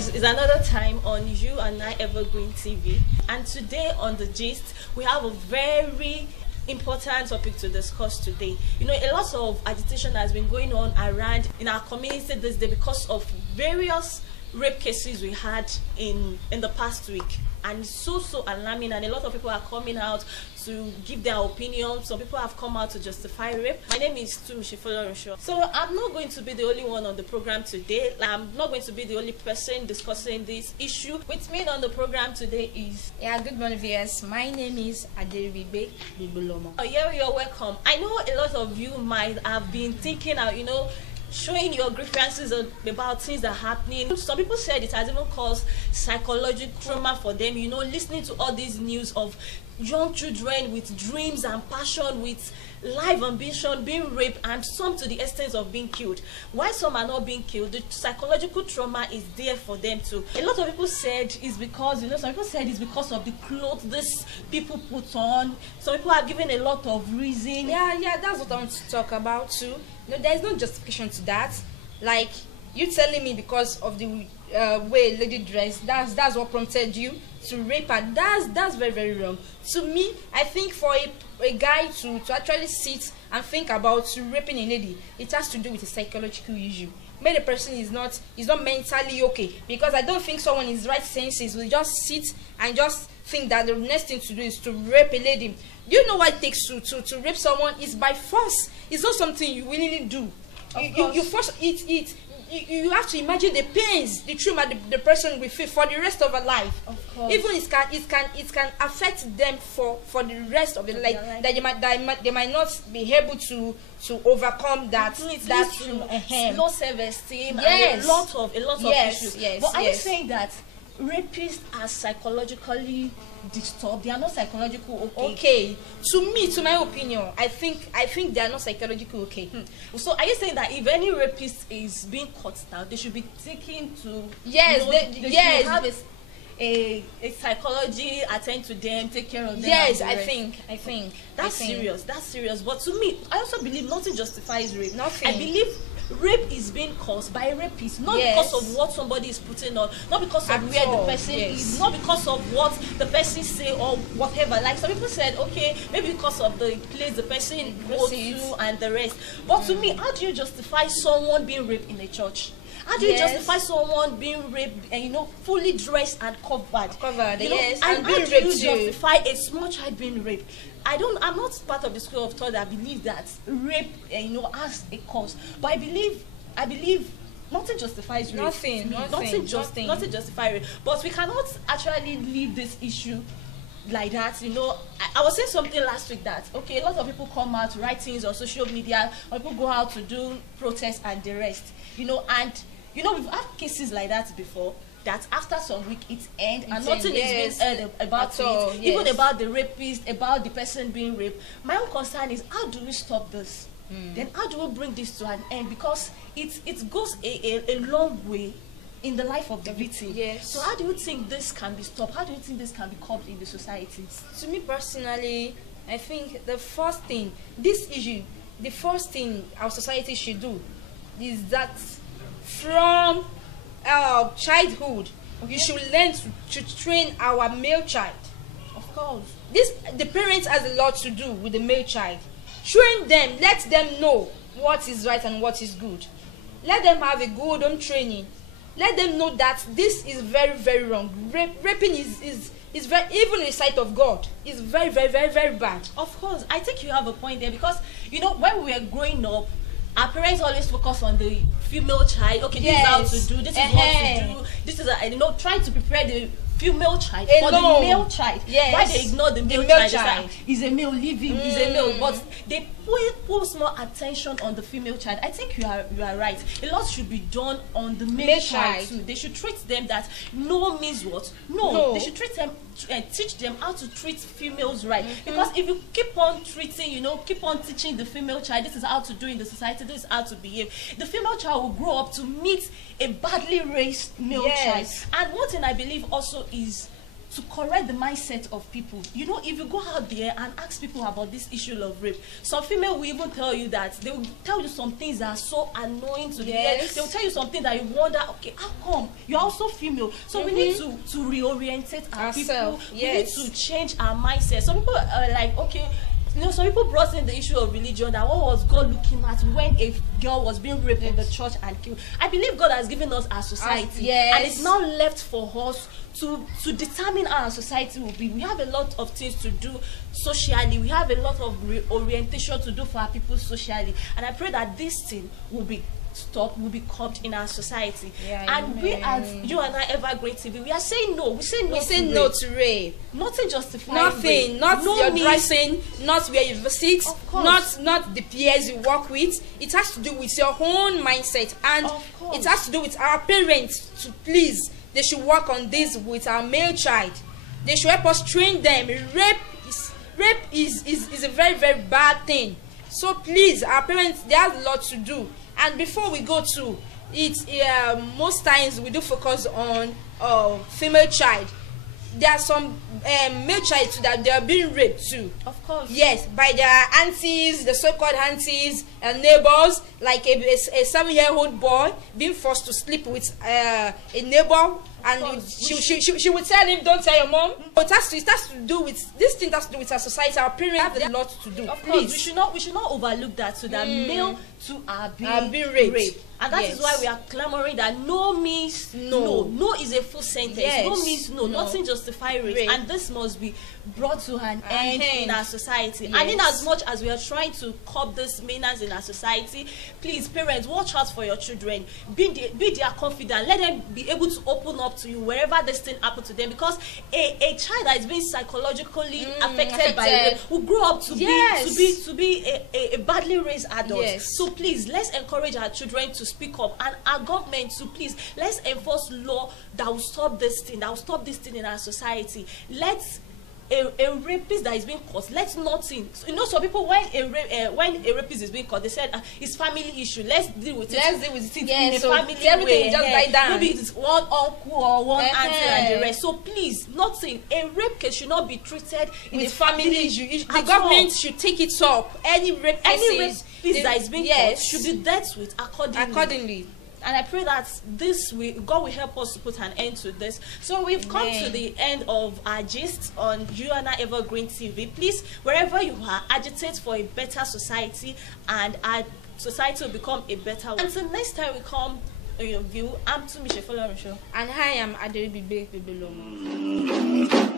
viewers, it's another time on You and I Evergreen TV, and today on The Gist we have a very important topic to discuss today. You know, a lot of agitation has been going on around in our community this day because of various rape cases we had in the past week, and it's so alarming, and a lot of people are coming out to give their opinion. Some people have come out to justify rape. My name is Tumishi Folorunso. So I'm not going to be the only one on the program today. I'm not going to be the only person discussing this issue. With me on the program today is good morning, viewers. My name is Aderibe Bibolomo. Oh yeah, you're welcome. I know a lot of you might have been thinking, showing your grievances about things that are happening. Some people said it has even caused psychological trauma for them, listening to all these news of young children with dreams and passion, with life ambition being raped, and some to the extent of being killed. Why some are not being killed, the psychological trauma is there for them too. A lot of people said it's because, some people said it's because of the clothes these people put on. Some people are given a lot of reason. Yeah, that's what I want to talk about too. There's no justification to that. Like, you telling me because of the way lady dressed, that's what prompted you to rape her. That's very, very wrong. To me, I think for a guy to actually sit and think about raping a lady, it has to do with a psychological issue. Maybe the person is not mentally okay, because I don't think someone in his right senses will just sit and just think that the next thing to do is to rape a lady. You know what it takes to rape someone is by force. It's not something you willingly do. You force it. You have to imagine the pains, the trauma the person will feel for the rest of her life. Of course. Even it can affect them for the rest of their life. That they might not be able to overcome that trauma. Low self-esteem, yes. and a lot of issues. Yes, but are you saying that rapists are psychologically disturbed? They are not psychological okay? To my opinion, I think they are not psychologically okay. So are you saying that if any rapist is being caught now, they should be taken to they should have a psychology, attend to them, take care of them? Yes, I think that's serious. But to me, I also believe nothing justifies rape. Nothing. I believe rape is being caused by rapists, not because of what somebody is putting on, not because of where the person is, not because of what the person say or whatever. Like some people said, okay, maybe because of the place the person goes to and the rest. But to me, how do you justify someone being raped in a church? How do you justify someone being raped and fully dressed and covered? Yes, and how do you justify a small child being raped? I'm not part of the school of thought that believe that rape has a cause, but I believe nothing justifies rape. Nothing justifies rape. But we cannot actually leave this issue like that. I was saying something last week that a lot of people come out to write things on social media, or people go out to do protests and the rest, and we've had cases like that before, that after some week it ends and nothing is being heard about it, even about the rapist, about the person being raped. My own concern is, how do we stop this? Then how do we bring this to an end? Because it goes a long way in the life of the victim. Yes. So how do you think this can be stopped? How do you think this can be curbed in the society? To me personally, I think the first thing our society should do is that from childhood, you should learn to train our male child. Of course. The parents has a lot to do with the male child. Train them, let them know what is right and what is good. Let them have a good home training. Let them know that this is very, very wrong. Raping is very, even in the sight of God, is very, very, very, very bad. Of course, I think you have a point there, because when we were growing up, our parents always focus on the female child. Okay, this is how to do, this is what to do, this is trying to prepare the female child for the male child. Yes. Why they ignore the male child? He's a male, leave him, he's a male. But they put more attention on the female child. I think you are right. A lot should be done on the male child too. They should treat them that no means what? No. They should treat them and teach them how to treat females right. Because if you keep on treating, keep on teaching the female child, this is how to do in the society, this is how to behave, the female child will grow up to meet a badly raised male child. And one thing I believe also is to correct the mindset of people. You know, if you go out there and ask people about this issue of rape, some female will even tell you that they will tell you some things that are so annoying to the head. They will tell you something that you wonder, okay, how come? You're also female. So we need to reorientate our people. We need to change our mindset. Some people are like, okay, you know, some people brought in the issue of religion, that what was God looking at when a girl was being raped in the church and killed. I believe God has given us our society, and it's now left for us to determine how our society will be. We have a lot of things to do socially. We have a lot of reorientation to do for our people socially, and I pray that this thing will be stop, will be curbed in our society. And we as You and I Evergreen TV, we are saying no. We say no to rape. Nothing justifies nothing rape. Not your dressing, not where you sit, not the peers you work with. It has to do with your own mindset, and it has to do with our parents. To please, they should work on this with our male child. They should help us train them. Rape is a very, very bad thing. So please, our parents, they have a lot to do. And before we go to it, most times we do focus on female child. There are some male child too that they are being raped too. Of course. Yes, by their aunties, the so-called aunties and neighbors. Like a 7-year-old boy being forced to sleep with a neighbor, and she would tell him, "Don't tell your mom." But it has to do with this thing. Has to do with our society. Our parents have a lot to do. Of course, we should not overlook that. So that male too are being raped. And that is why we are clamoring that no means no. No is a full sentence. No means no. Nothing justifies rape. And this must be brought to an end in our society. And in as much as we are trying to curb this menace in our society, please, parents, watch out for your children. Be their confidant. Let them be able to open up to you wherever this thing happens to them. Because a child that is being psychologically affected by rape will grow up to be a badly raised adult. So please, let's encourage our children to speak up, and our government to please, let's enforce law that will stop this thing, in our society. Let's a rapist that is being caught, let's nothing. So, you know, some people, when a rapist is being caught, they said it's family issue. Let's deal with it in a family way. Just die down. Maybe it's one uncle or one auntie and the rest. So please, nothing. A rape case should not be treated in a family issue. The government should take it up. Any rape that is being caught should be dealt with accordingly. And I pray that God will help us to put an end to this. So we've come to the end of our gist on You and I Evergreen TV. Please, wherever you are, agitate for a better society, and our society will become a better one. Until next time we come on your view, I'm Tumishe Folorunso. And hi, I'm Aderibibe Bebeloma.